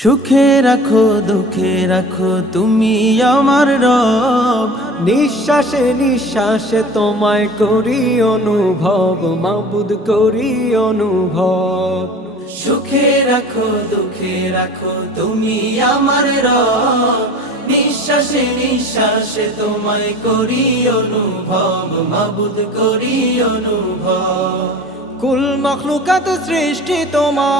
সুখে রাখো দুঃখে রাখো তুমি আমার রব, নিঃশ্বাসে নিঃশ্বাসে তোমায় করি অনুভব, মাবুদ করি অনুভব। সুখে রাখো দুঃখে রাখো তুমি আমার রব, নিঃশ্বাসে নিঃশ্বাসে তোমায় করি অনুভব, মাবুদ করি অনুভব। কুল মখলুকাত সৃষ্টি তোমার,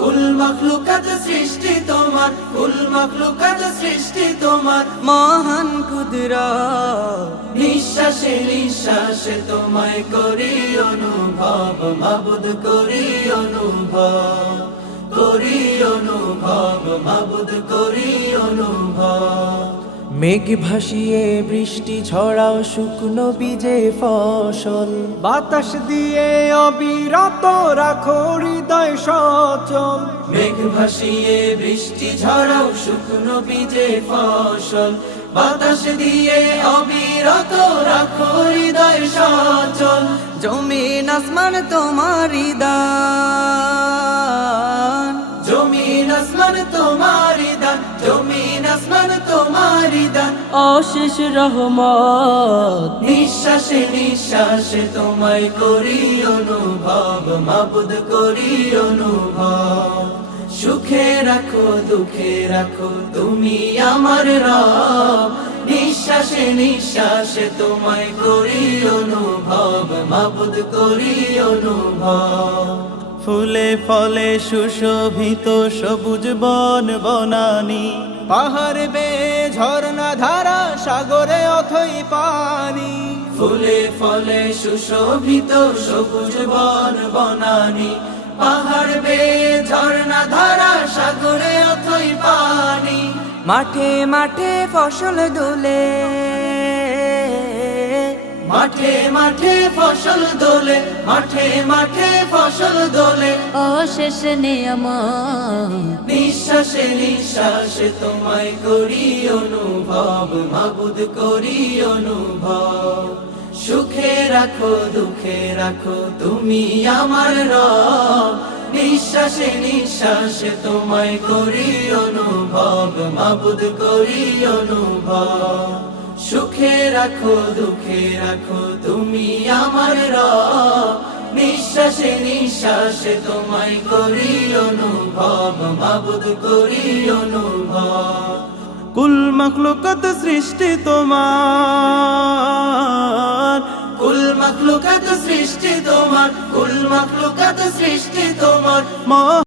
কুল মখলুকাত সৃষ্টি তোমার, কুল মখলুকাত সৃষ্টি তোমার, মহান কুদরত। নিঃশ্বাসে নিঃশ্বাসে তোমায় করি অনুভব, মাবুদ করি অনুভব, করি অনুভব, মাবুদ করি অনুভব। মেঘ ভাসিয়ে বৃষ্টি ছড়াও শুকনো বীজে ফসল, বাতাস দিয়ে অবিরত রাখো হৃদয় সচল। মেঘ ভাসিয়ে বৃষ্টি ঝরাও শুকনো বীজে ফসল, বাতাস দিয়ে অবিরত রাখো হৃদয় সচল। জমিন আসমান তোমারই দান, জমিন আসমান তোমারি দান, জমিন আসমান তোমারি দান। অশেষ রহমত। নিঃশ্বাসে নিঃশ্বাসে তোমায় করি অনুভব, মাবুদ করি অনুভব। সুখে রাখো দুঃখে রাখো তুমি আমার রব, নিঃশ্বাসে নিঃশ্বাসে তোমায় করি অনুভব, মাবুদ করি অনুভব। ফুলে ফলে সুশোভিত সবুজ বন বনানি, পাহাড় বেয়ে ঝর্ণা ধারা সাগরে অথই পানি। ফুলে ফলে সুশোভিত সবুজ বন বনানি, পাহাড় বেয়ে ঝর্ণা ধারা সাগরে অথই পানি। মাঠে মাঠে ফসল দোলে, মাঠে মাঠে ফসল দোলে, মাঠে মাঠে ফসল দোলে। অশেষ নিয়ামত নিঃশ্বাসে নিঃশ্বাসে তোমায় করি অনুভব, মাবুদ করি অনুভব। সুখে রাখো দুঃখে রাখো তুমি আমার রব, নিঃশ্বাসে নিঃশ্বাসে তোমায় করি অনুভব, মাবুদ করি অনুভব। সুখে রাখো দুঃখে রাখো তুমি আমার রব, নিঃশ্বাসে নিঃশ্বাসে তোমায় করি অনুভব, মাবুদ করি অনুভব। কুল মখলুকাত সৃষ্টি তোমার, কুল মখলুকাত সৃষ্টি তোমার, কুল মখলুকাত সৃষ্টি তোমার।